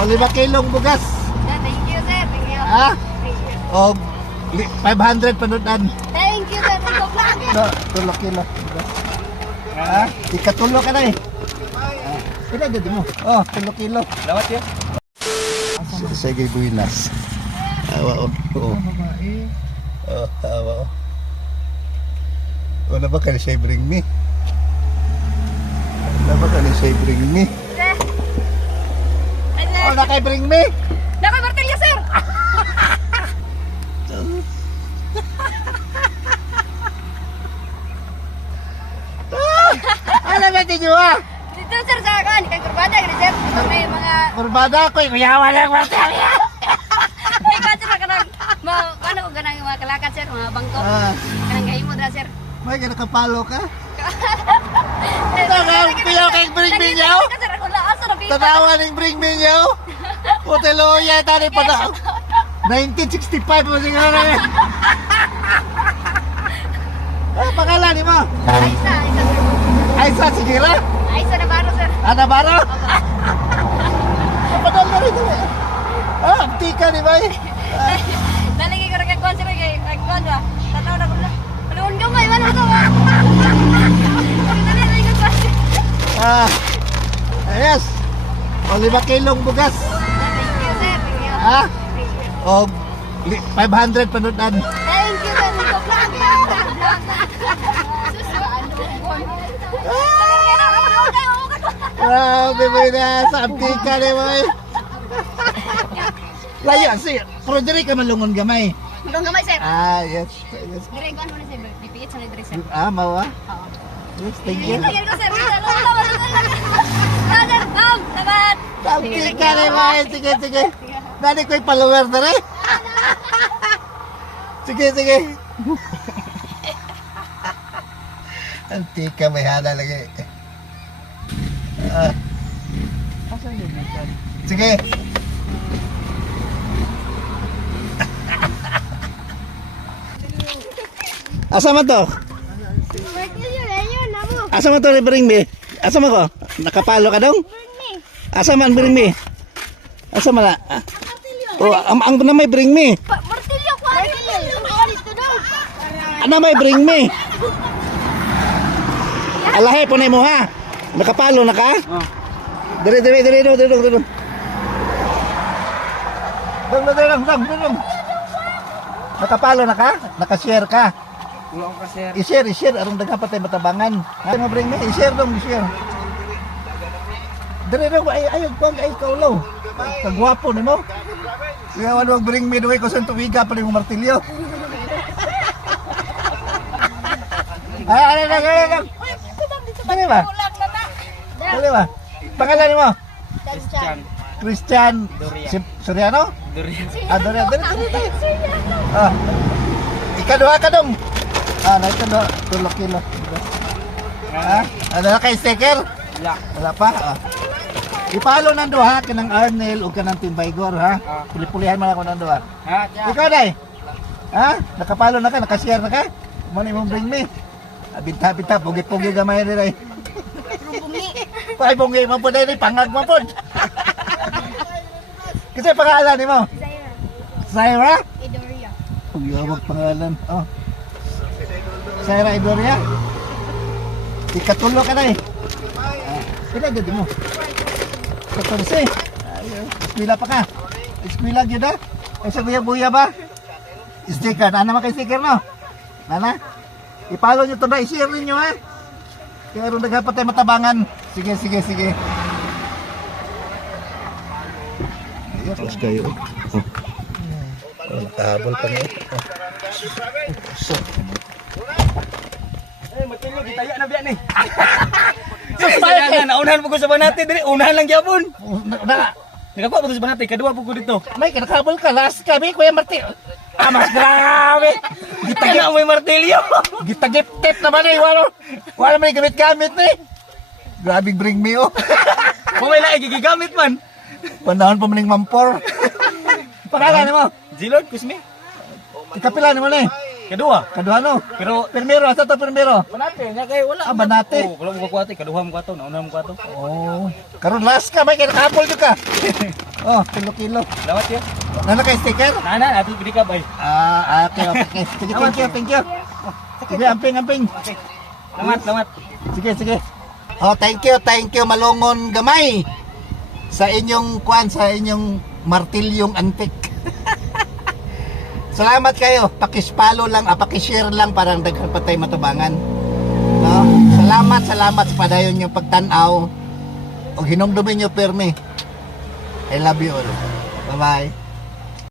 O 5 kilong bugas. Thank you, sir. Thank you. Ha? Thank you. O 500 panudan. Thank you, sir. Thank you. No, 3 kilo. Ha? Ikatulo ka na eh. Pila dito mo? Oh, 3 kilo. Lawat ya. Sige, buinas. Awa o. Oo. Oh, awa o. Wala ba ka siya bring me? Wala ba ka siya bring me? Sir. Ay, sir. Oh, nakay bring me? Nakoy martilyo, sir. Alam natin nyo ah! Dito, sir, sa akin. Kay kurbada, gani, sir. Ito may mga... Kurbada ko, kuyawa lang martilya! Ay, kasi makanang... Ano ko ganang yung mga kalakad, sir. Mga bangkok. Ah, Kanang gahimo dra, sir. may nakapalo ka? Tangang piyaw kay bring me nyo? Sir, ako laas, sir. Tanawa ng bring me nyo? Puteloya, tani pa na. 1965 mo siguro na eh. Ano pangalan ni mo? Aisa, sir. Aisa Sigira? Aisa Navarro, sir. Anabaro? Padal na rin eh. Ah, antika ni Bay. Nalagi ko nagkakuan, sir. Nagkakuan ba? Tatawa na ko na. Maluon ka, may wala ko. Ah, yes. O 5 kilong bugas. Thank you, sir. Thank you. Ha? Thank you. O 500 panudan. Thank you, sir. Grabe mo na sa antika ni Bay. Layo, si Roderick ka malungon gamay. Magong gamay, sir. Ah, yes. Yes. Dire ko ano na, sir. Dipiit sa nidre, sir. Ah, mawa. Oo. Yes, thank you. Lagyan ko, sir. Sir, come. Tabat. Antika ni Bay. Sige, sige. Nani ko'y follower na rin. Sige, sige. Antika may hana lagi. Ah. Sige. Asa man to? Asa man to bring me? Asa man ko? Nakapalo ka dong? Asa man bring me? Asa man na? Oh, ang na may bring me. Martilyo ko. Dito daw. Ano may bring me? Alahe po na mo ha. Nakapalo na ka? Oh. Dire. Dong. Nakapalo na ka? Nakashare ka? Wala ko sir. I-share. Arong daga pa tayo matabangan. Ay mo bring me, i-share dong, i-share. Dire ayog ko ay kaulo. Kagwapo ni mo. Kaya ano bring me doy ko sa tuwiga pa yung martilyo. Ay. Ano ba? Ano ba? Pangalan ni mo? Christian Soriano? Durian. Dorian. Ah. Ikaduha ka dong. Na ito do 2 kilo. Ha? Ano na kay sticker? Wala. Wala pa. Ipalo nang duha kanang Arnel ug kanang Team Vigor ha. Puli-pulihan man ako nang duha. Ha? Ikaw dai. Ha? Nakapalo na ka, nakashare na ka? Mo ni mong bring me. Binta, pugi-pugi gamay ni dai. Pay bungi mo po dai, pangag mo po. Kasi pangalan ni mo? Zaira? Idoria. Ang yawag pangalan. Oh. Zaira Idoria? Ikatulo ka na eh. Pila dito mo? 14. Ayun. Eskwila pa ka. Eskwila gyud ha? Ay sa buya ba? Sticker. Ano naman kay sticker no? Nana? Ipalo nyo ito na. I-share ninyo ha? Kaya rin naghapat tayo matabangan. Sige. Ayun. Tapos kayo. Nakahabol pa niya. Martilyo gitaya na biyan eh. Sayang na unahan po ko sa banate diri. Unahan lang gyapon. Nakakuha po sa banate kadua po ko dito. May nakahabol ka. Last kami, Kuya Martin. Mas grabe. Gitaya na may martilyo. Gitagip-tip naman eh. Wala man yung gamit-gamit eh. Grabe bring me oh. Kung may laig gigamit man. Panahon pa maning mampor. Pangalan mo? Zilord Kusmi. Ikapila naman eh. Kedua. Kaduha no. Pero Primero, asa to primero? banate nya kay wala. Ah, banate. Oh, wala mo ko ate, kaduha mo ko ato, nauna mo ko ato. Oh. Karon last ka, may kinakapol jud ka. Oh, kilo-kilo. Salamat ya. Nana kay sticker? Nana, ato pili ka bay. Okay, okay. Sige, thank you. Sige, amping. Okay. Salamat. Sige. Oh, thank you, Malungon Gamay. Sa inyong sa inyong martilyong antik. Salamat kayo. Pakis-follow lang, pakishare lang parang daghan pa tayo matubangan. No? Salamat sa padayon yung pagtanaw. O hinumdumin nyo permi. I love you all. Bye-bye.